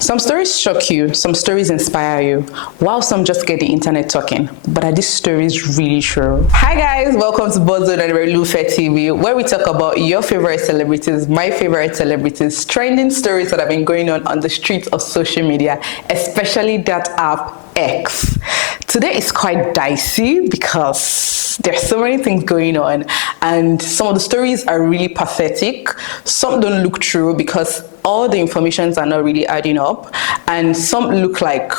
Some stories shock you, some stories inspire you, while some just get the internet talking. But are these stories really true? Hi guys, welcome to Bozo and Relufe TV, where we talk about your favorite celebrities, my favorite celebrities, trending stories that have been going on the streets of social media, especially that app X. Today is quite dicey because there's so many things going on, and some of the stories are really pathetic. Some don't look true because all the informations are not really adding up, and some look like,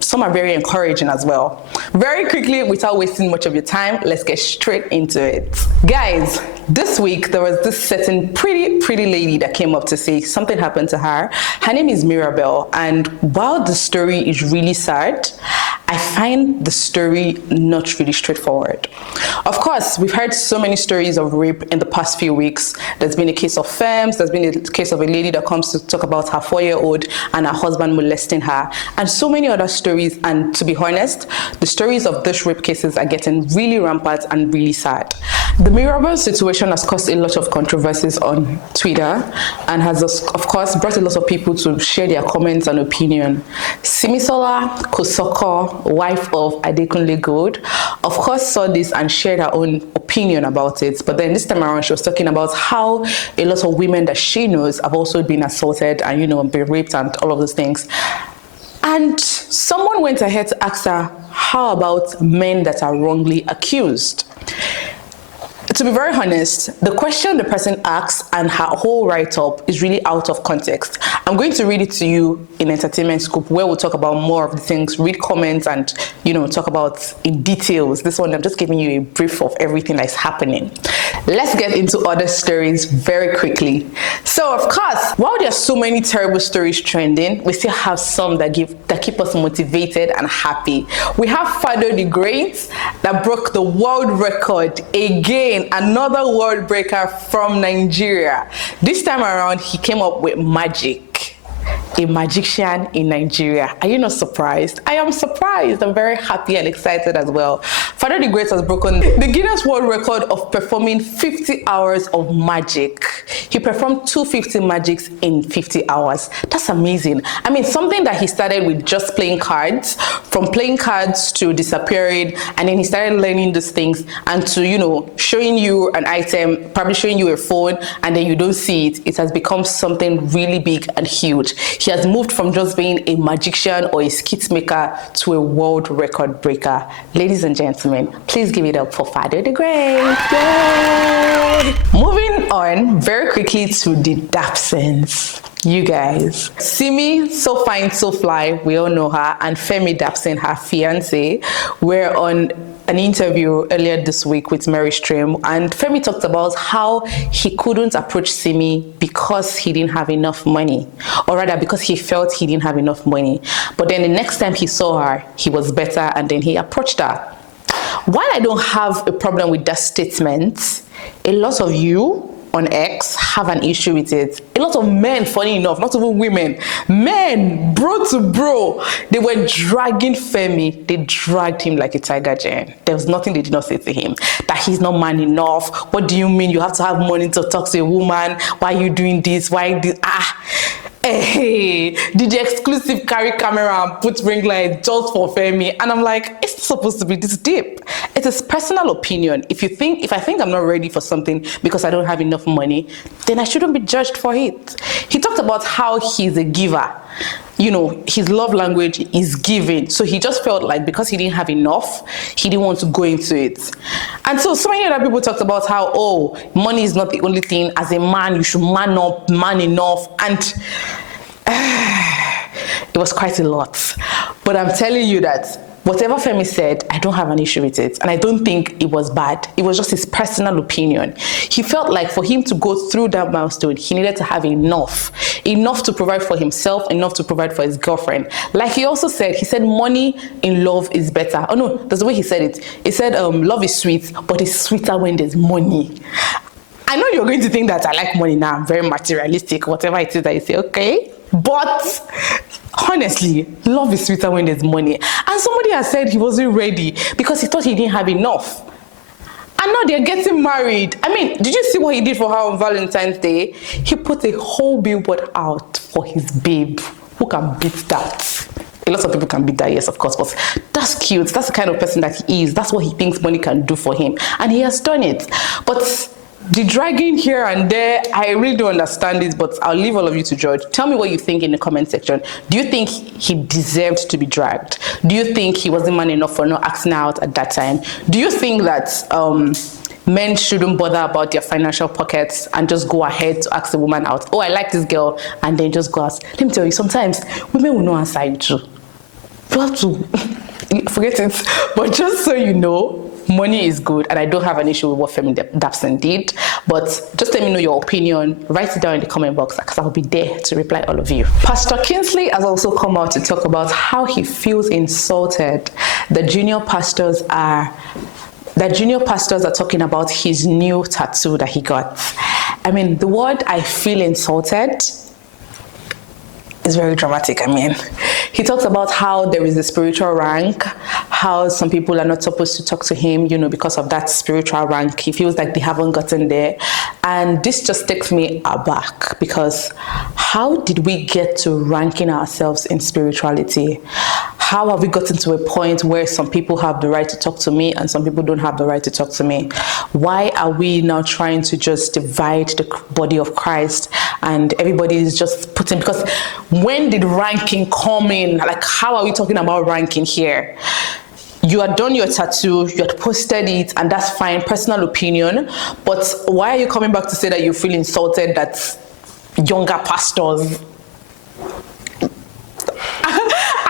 some are very encouraging as well. Very quickly, without wasting much of your time, let's get straight into it. Guys, this week there was this certain pretty lady that came up to say something happened to her. Her name is Mirabel, and while the story is really sad, I find the story not really straightforward. Of course, we've heard so many stories of rape in the past few weeks. There's been a case of Fems, there's been a case of a lady that comes to talk about her 4-year-old and her husband molesting her, and so many other stories. And to be honest, the stories of these rape cases are getting really rampant and really sad. The Mirabel situation has caused a lot of controversies on Twitter and has, of course, brought a lot of people to share their comments and opinion. Simi Kosoko, wife of Adekunle Gold, of course saw this and shared her own opinion about it. But then this time around, she was talking about how a lot of women that she knows have also been assaulted and, been raped and all of those things. And someone went ahead to ask her, how about men that are wrongly accused? To be very honest, the question the person asks and her whole write-up is really out of context. I'm going to read it to you in Entertainment Scoop, where we'll talk about more of the things, read comments, and talk about in details. This one, I'm just giving you a brief of everything that's happening. Let's get into other stories very quickly. So, of course, while there are so many terrible stories trending, we still have some that keep us motivated and happy. We have Fado the Great that broke the world record again. Another world breaker from Nigeria. This time around, he came up with magic. A magician in Nigeria. Are you not surprised? I am surprised. I'm very happy and excited as well. Fado the Great has broken the Guinness World Record of performing 50 hours of magic. He performed 250 magics in 50 hours. That's amazing. I mean, something that he started with just playing cards, from playing cards to disappearing, and then he started learning these things and to, showing you an item, probably showing you a phone, and then you don't see it. It has become something really big and huge. He has moved from just being a magician or a skit maker to a world record breaker. Ladies and gentlemen, please give it up for Fado the Great. Yay! Moving on very quickly to the Dapsons. You guys. Simi, so fine, so fly, we all know her, and Femi Dapson, her fiance, were on an interview earlier this week with Mary Stream, and Femi talked about how he couldn't approach Simi because he didn't have enough money, or rather because he felt he didn't have enough money. But then the next time he saw her, he was better, and then he approached her. While I don't have a problem with that statement, a lot of you on X have an issue with it. A lot of men, funny enough, not even women, men, bro to bro, they were dragging Femi. They dragged him like a tiger giant. There was nothing they did not say to him. That he's not man enough. What do you mean you have to have money to talk to a woman? Why are you doing this? Why this? Hey, did the exclusive carry camera and put ring light just for Femi? And I'm like, it's not supposed to be this deep. It is personal opinion. If I think I'm not ready for something because I don't have enough money, then I shouldn't be judged for it. He talked about how he's a giver. His love language is giving. So he just felt like because he didn't have enough, he didn't want to go into it. And so many other people talked about how, money is not the only thing. As a man, you should man up, man enough. And it was quite a lot. But I'm telling you that whatever Femi said, I don't have an issue with it. And I don't think it was bad. It was just his personal opinion. He felt like for him to go through that milestone, he needed to have enough to provide for himself, enough to provide for his girlfriend. Like he also said, money in love is better. Oh no, that's the way he said it. He said, love is sweet, but it's sweeter when there's money. I know you're going to think that I like money now. I'm very materialistic, whatever it is that you say, okay. But honestly, love is sweeter when there's money. And somebody has said he wasn't ready because he thought he didn't have enough. And now they're getting married. I mean, did you see what he did for her on Valentine's Day? He put a whole billboard out for his babe. Who can beat that? A lot of people can beat that, yes, of course, but that's cute. That's the kind of person that he is. That's what he thinks money can do for him, and he has done it. But the dragging here and there, I really don't understand it, but I'll leave all of you to judge. Tell me what you think in the comment section. Do you think he deserved to be dragged? Do you think he wasn't man enough for not asking out at that time? Do you think that men shouldn't bother about their financial pockets and just go ahead to ask the woman out? Oh, I like this girl, and then just go ask. Let me tell you, sometimes women will not answer you too. You have to forget it. But just so you know, money is good, and I don't have an issue with what Femi Dapson did. But just let me know your opinion. Write it down in the comment box, because I'll be there to reply all of you. Pastor Kingsley has also come out to talk about how he feels insulted. The junior pastors are talking about his new tattoo that he got. I mean, the word "I feel insulted" is very dramatic. I mean, he talks about how there is a spiritual rank, how some people are not supposed to talk to him, because of that spiritual rank. He feels like they haven't gotten there. And this just takes me aback, because how did we get to ranking ourselves in spirituality? How have we gotten to a point where some people have the right to talk to me and some people don't have the right to talk to me? Why are we now trying to just divide the body of Christ, and everybody is just putting, because when did ranking come in? Like, how are we talking about ranking here? You had done your tattoo, you had posted it, and that's fine, personal opinion. But why are you coming back to say that you feel insulted that younger pastors?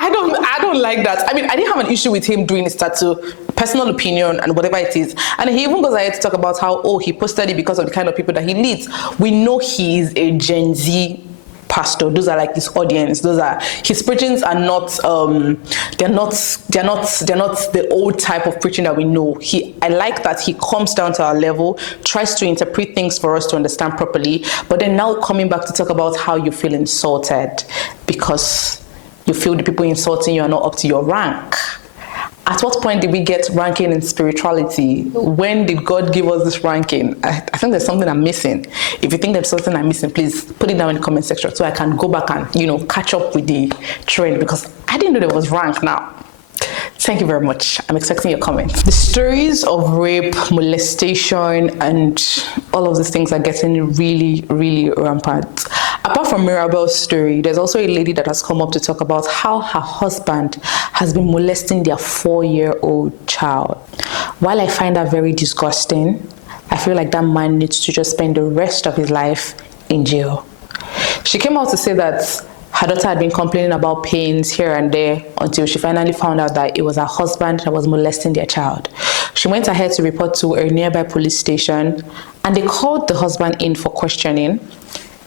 I don't like that. I mean, I didn't have an issue with him doing his tattoo, personal opinion and whatever it is. And he even goes ahead to talk about how, he posted it because of the kind of people that he leads. We know he is a Gen Z pastor. Those are like his audience. Those are his preachings are not they're not the old type of preaching that we know. I like that he comes down to our level, tries to interpret things for us to understand properly, but then now coming back to talk about how you feel insulted because you feel the people insulting you are not up to your rank. At what point did we get ranking in spirituality? When did God give us this ranking? I think there's something I'm missing. If you think there's something I'm missing, please put it down in the comment section so I can go back and, catch up with the trend, because I didn't know there was rank now. Thank you very much. I'm expecting your comments. The stories of rape, molestation, and all of these things are getting really, really rampant. Apart from Mirabel's story, there's also a lady that has come up to talk about how her husband has been molesting their 4-year-old child. While I find that very disgusting, I feel like that man needs to just spend the rest of his life in jail. She came out to say that her daughter had been complaining about pains here and there until she finally found out that it was her husband that was molesting their child. She went ahead to report to a nearby police station, and they called the husband in for questioning.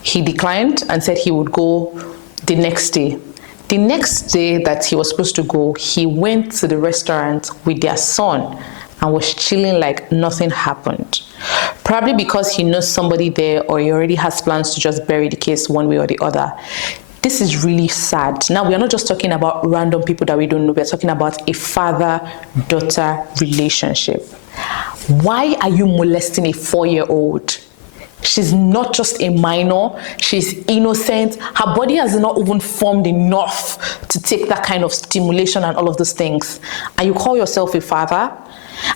He declined and said he would go the next day. The next day that he was supposed to go, he went to the restaurant with their son and was chilling like nothing happened. Probably because he knows somebody there, or he already has plans to just bury the case one way or the other. This is really sad. Now, we are not just talking about random people that we don't know. We're talking about a father-daughter relationship. Why are you molesting a 4-year-old? She's not just a minor. She's innocent. Her body has not even formed enough to take that kind of stimulation and all of those things. And you call yourself a father?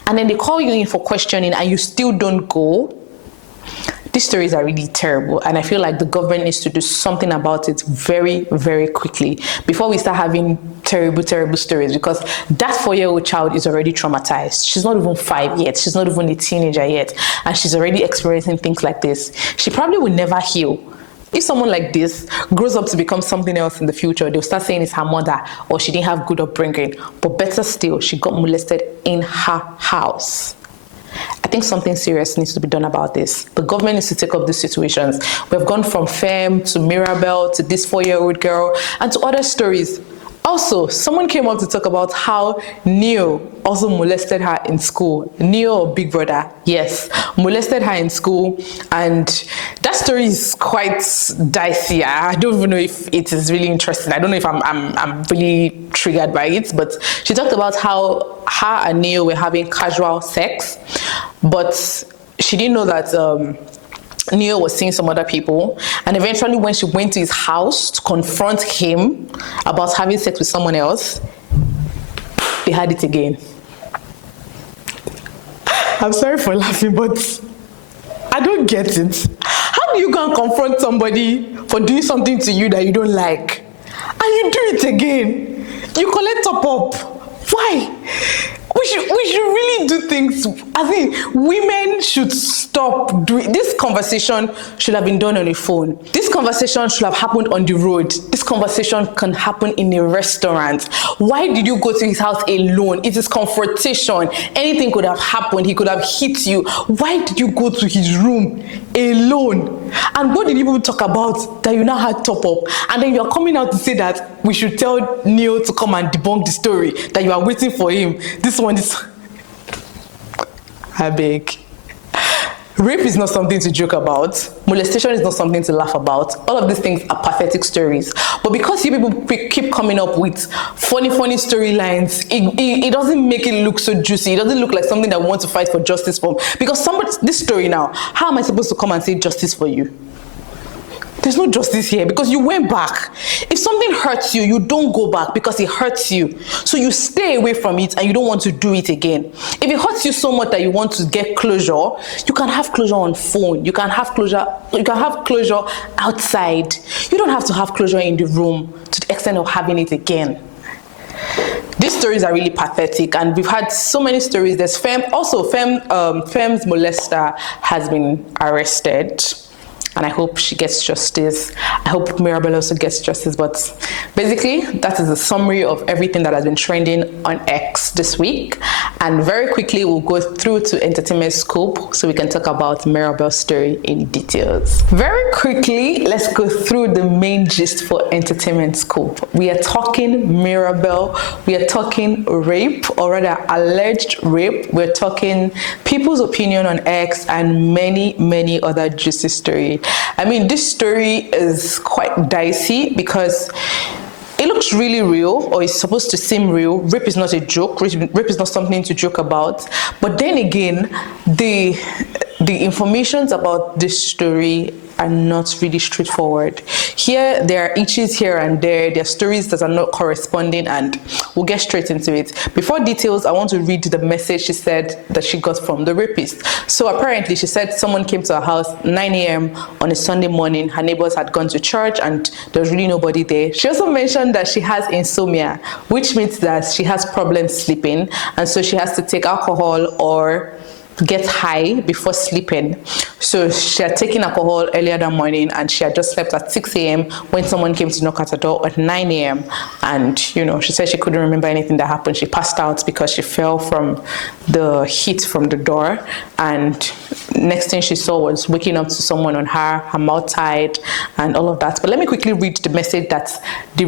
And then they call you in for questioning and you still don't go? These stories are really terrible, and I feel like the government needs to do something about it very, very quickly before we start having terrible, terrible stories, because that 4-year-old child is already traumatized. She's not even 5 yet. She's not even a teenager yet, and she's already experiencing things like this. She probably will never heal. If someone like this grows up to become something else in the future, they'll start saying it's her mother or she didn't have good upbringing. But better still, she got molested in her house. I think something serious needs to be done about this. The government needs to take up these situations. We've gone from Fem to Mirabel to this 4-year-old girl and to other stories. Also, someone came up to talk about how Neo also molested her in school. Neo, or Big Brother, yes, molested her in school, and that story is quite dicey. I don't even know if it is really interesting. I don't know if I'm really triggered by it, but she talked about how her and Neo were having casual sex, but she didn't know that Neil was seeing some other people, and eventually when she went to his house to confront him about having sex with someone else, they had it again. I'm sorry for laughing, but I don't get it. How do you go and confront somebody for doing something to you that you don't like, and you do it again? You collect top up. Why? We should really do things. I think women should stop doing this. Conversation should have been done on a phone. This conversation should have happened on the road. This conversation can happen in a restaurant. Why did you go to his house alone? It is confrontation. Anything could have happened. He could have hit you. Why did you go to his room alone? And what did you people talk about that you now had top up? And then you're coming out to say that we should tell Neil to come and debunk the story, that you are waiting for him. This one is... I beg. Rape is not something to joke about. Molestation is not something to laugh about. All of these things are pathetic stories. But because you people keep coming up with funny storylines, it doesn't make it look so juicy. It doesn't look like something that we want to fight for justice for. Because this story now, how am I supposed to come and say justice for you? There's no justice here because you went back. If something hurts you, you don't go back because it hurts you. So you stay away from it and you don't want to do it again. If it hurts you so much that you want to get closure, you can have closure on phone. You can have closure outside. You don't have to have closure in the room to the extent of having it again. These stories are really pathetic, and we've had so many stories. There's Fem's molester has been arrested. And I hope she gets justice. I hope Mirabel also gets justice. But basically, that is a summary of everything that has been trending on X this week. And very quickly, we'll go through to entertainment scoop so we can talk about Mirabel's story in details. Very quickly, let's go through the main gist for entertainment scoop. We are talking Mirabel. We are talking rape, or rather alleged rape. We're talking people's opinion on X and many other juicy stories. I mean, this story is quite dicey because it looks really real, or it's supposed to seem real. Rape is not a joke. Rape is not something to joke about. But then again, the information about this story are not really straightforward. Here, there are itches here and there. There are stories that are not corresponding, and we'll get straight into it. Before details, I want to read the message she said that she got from the rapist. So apparently, she said someone came to her house 9 a.m. on a Sunday morning. Her neighbors had gone to church, and there was really nobody there. She also mentioned that she has insomnia, which means that she has problems sleeping, and so she has to take alcohol or get high before sleeping. So she had taken alcohol earlier that morning, and she had just slept at 6 a.m. when someone came to knock at her door at 9 a.m. And, you know, she said she couldn't remember anything that happened. She passed out because she fell from the heat from the door. And next thing she saw was waking up to someone on her mouth tied and all of that. But let me quickly read the message that the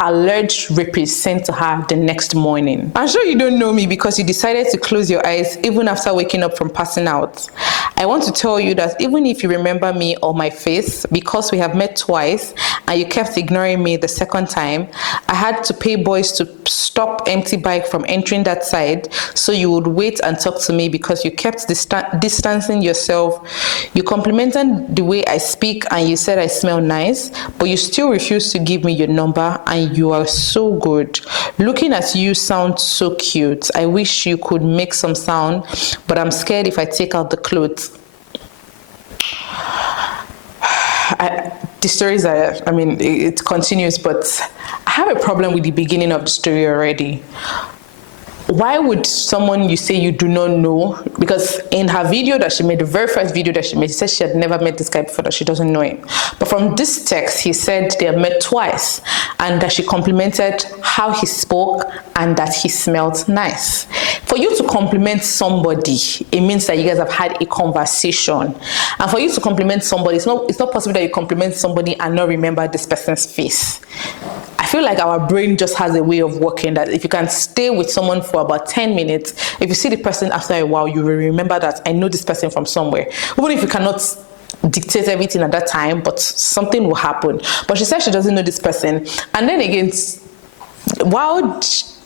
alleged rapist sent to her the next morning. I'm sure you don't know me because you decided to close your eyes even after waking up from passing out. I want to tell you that even if you remember me or my face, because we have met twice and you kept ignoring me the second time, I had to pay boys to stop empty bike from entering that side so you would wait and talk to me because you kept distancing yourself. You complimented the way I speak and you said I smell nice, but you still refused to give me your number, and you are so good. Looking at you sounds so cute. I wish you could make some sound, but I'm scared if I take out the clothes. The stories are, I mean, it continues, but I have a problem with the beginning of the story already. Why would someone you say you do not know, because in her video that she made, the very first video that she made, she said she had never met this guy before, that she doesn't know him. But from this text, he said they have met twice and that she complimented how he spoke and that he smelled nice. For you to compliment somebody, it means that you guys have had a conversation. And for you to compliment somebody, it's not possible that you compliment somebody and not remember this person's face. I feel like our brain just has a way of working that if you can stay with someone for about 10 minutes, if you see the person after a while, you will remember that I know this person from somewhere. Even if you cannot dictate everything at that time, but something will happen. But she said she doesn't know this person. And then again, while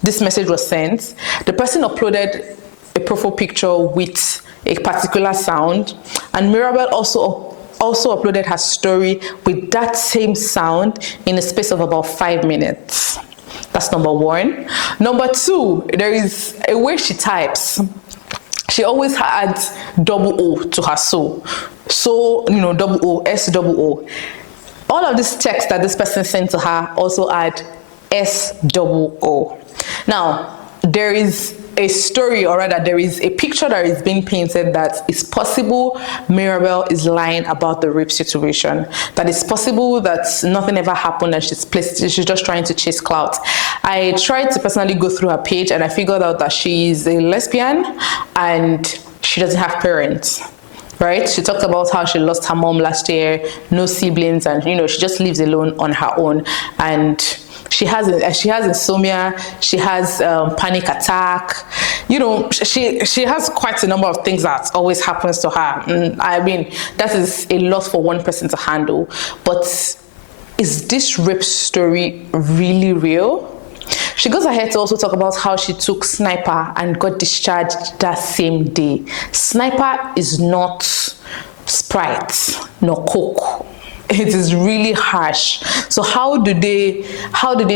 this message was sent, the person uploaded a profile picture with a particular sound, and Mirabel also also uploaded her story with that same sound in a space of about 5 minutes. That's number one. Number two, there is a way she types. She always adds double O to her so. So, double O, S double O. All of this text that this person sent to her also add S double O. Now, there is a story, or rather there is a picture that is being painted that it's possible Mirabel is lying about the rape situation, that it's possible that nothing ever happened and she's just trying to chase clout. I tried to personally go through her page and I figured out that she's a lesbian and she doesn't have parents. Right? She talked about how she lost her mom last year, no siblings, and she just lives alone on her own. And she has insomnia, she has panic attack. She has quite a number of things that always happens to her. I mean, that is a lot for one person to handle. But is this rape story really real? She goes ahead to also talk about how she took Sniper and got discharged that same day. Sniper is not Sprite, nor Coke. It is really harsh. So how do they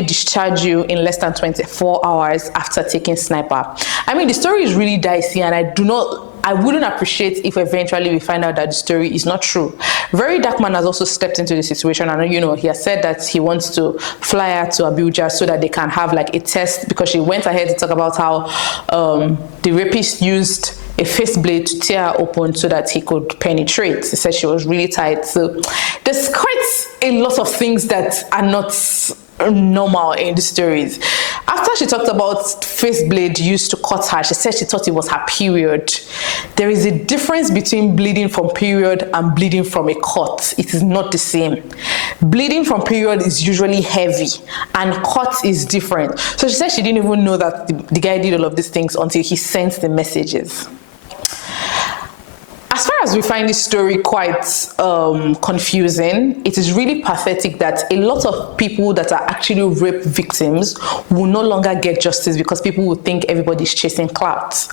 discharge you in less than 24 hours after taking Sniper? I mean, the story is really dicey, and I wouldn't appreciate if eventually we find out that the story is not true. Very Dark Man has also stepped into the situation, and he has said that he wants to fly her to Abuja so that they can have like a test, because she went ahead to talk about how the rapist used a face blade to tear her open so that he could penetrate. He said she was really tight. So there's quite a lot of things that are not normal in the stories. After she talked about face blade used to cut her, she said she thought it was her period. There is a difference between bleeding from period and bleeding from a cut. It is not the same. Bleeding from period is usually heavy and cut is different. So she said she didn't even know that the guy did all of these things until he sent the messages. As far as we find this story quite confusing, it is really pathetic that a lot of people that are actually rape victims will no longer get justice because people will think everybody's chasing clout.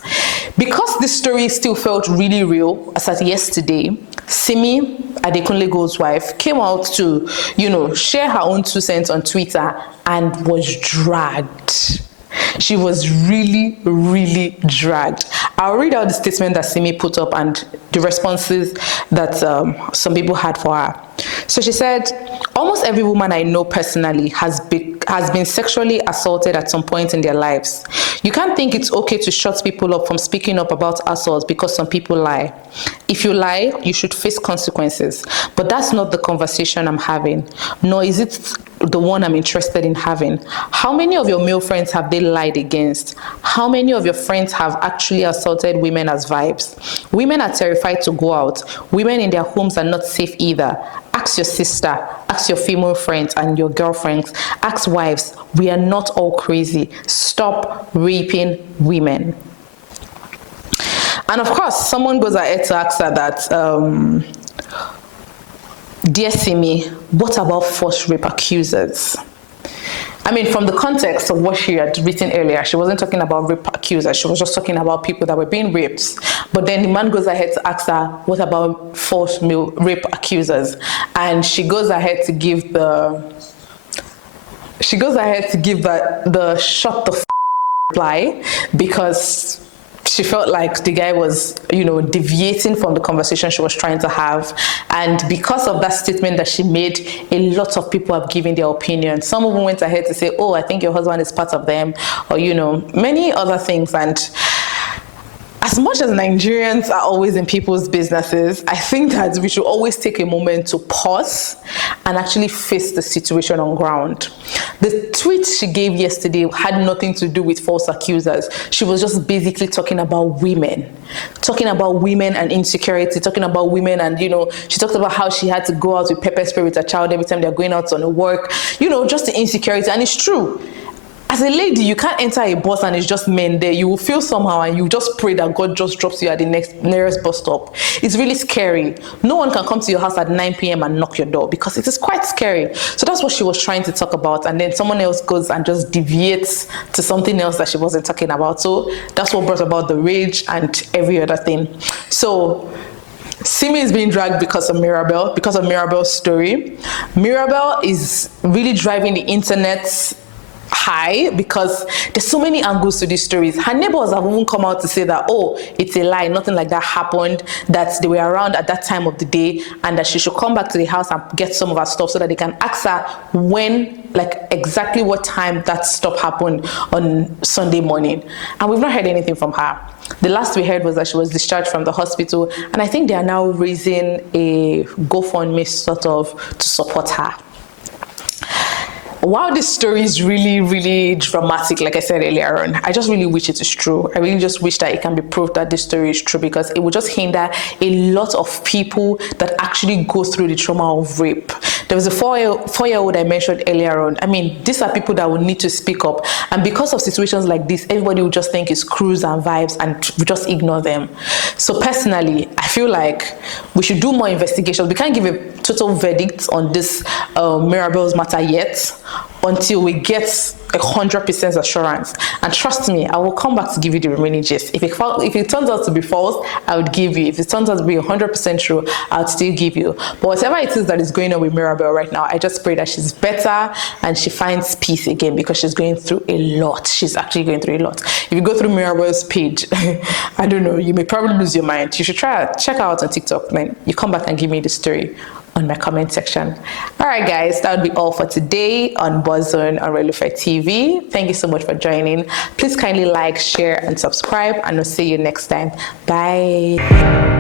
Because this story still felt really real, as at yesterday, Simi, Adekunle Gold's wife, came out to, share her own 2 cents on Twitter and was dragged. She was really, really dragged. I'll read out the statement that Simi put up and the responses that some people had for her. So she said, almost every woman I know personally has been sexually assaulted at some point in their lives. You can't think it's okay to shut people up from speaking up about assault because some people lie. If you lie, you should face consequences. But that's not the conversation I'm having, nor is it the one I'm interested in having. How many of your male friends have they lied against? How many of your friends have actually assaulted women as vibes? Women are terrified to go out. Women in their homes are not safe either. Ask your sister, ask your female friends and your girlfriends, ask wives. We are not all crazy. Stop raping women. And of course, someone goes ahead to ask her that, Dear Simi, what about forced rape accusers? I mean, from the context of what she had written earlier, she wasn't talking about rape accusers. She was just talking about people that were being raped. But then the man goes ahead to ask her, what about forced rape accusers? And she goes ahead to give the shut the reply, because she felt like the guy was, deviating from the conversation she was trying to have. And because of that statement that she made, a lot of people have given their opinion. Some of them went ahead to say, oh, I think your husband is part of them, or, many other things. And as much as Nigerians are always in people's businesses, I think that we should always take a moment to pause and actually face the situation on ground. The tweet she gave yesterday had nothing to do with false accusers. She was just basically talking about women and insecurity, talking about women, and she talked about how she had to go out with pepper spray with her child every time they're going out on work, just the insecurity. And it's true. As a lady, you can't enter a bus and it's just men there. You will feel somehow and you just pray that God just drops you at the nearest bus stop. It's really scary. No one can come to your house at 9 p.m. and knock your door, because it is quite scary. So that's what she was trying to talk about. And then someone else goes and just deviates to something else that she wasn't talking about. So that's what brought about the rage and every other thing. So Simi is being dragged because of Mirabel, because of Mirabel's story. Mirabel is really driving the internet high because there's so many angles to these stories. Her neighbors have even come out to say that, oh, it's a lie, nothing like that happened, that they were around at that time of the day, and that she should come back to the house and get some of her stuff so that they can ask her when, like exactly what time that stuff happened on Sunday morning. And we've not heard anything from her. The last we heard was that she was discharged from the hospital, and I think they are now raising a GoFundMe sort of to support her. Wow, this story is really, really dramatic, like I said earlier on. I just really wish it is true. I really just wish that it can be proved that this story is true, because it would just hinder a lot of people that actually go through the trauma of rape. There was a four-year-old I mentioned earlier on. I mean, these are people that would need to speak up. And because of situations like this, everybody would just think it's cruise and vibes and we just ignore them. So personally, I feel like we should do more investigations. We can't give a total verdict on this Mirabel's matter yet until we get 100% assurance. And trust me, I will come back to give you the remaining gist. If it turns out to be false, I would give you. If it turns out to be 100% true, I would still give you. But whatever it is that is going on with Mirabel right now, I just pray that she's better and she finds peace again, because she's going through a lot. She's actually going through a lot. If you go through Mirabel's page, I don't know, you may probably lose your mind. You should check her out on TikTok. Then you come back and give me the story on my comment section. All right, guys, that would be all for today on Buzzone on Relufe TV. Thank you so much for joining. Please kindly like, share, and subscribe, and I'll see you next time. Bye.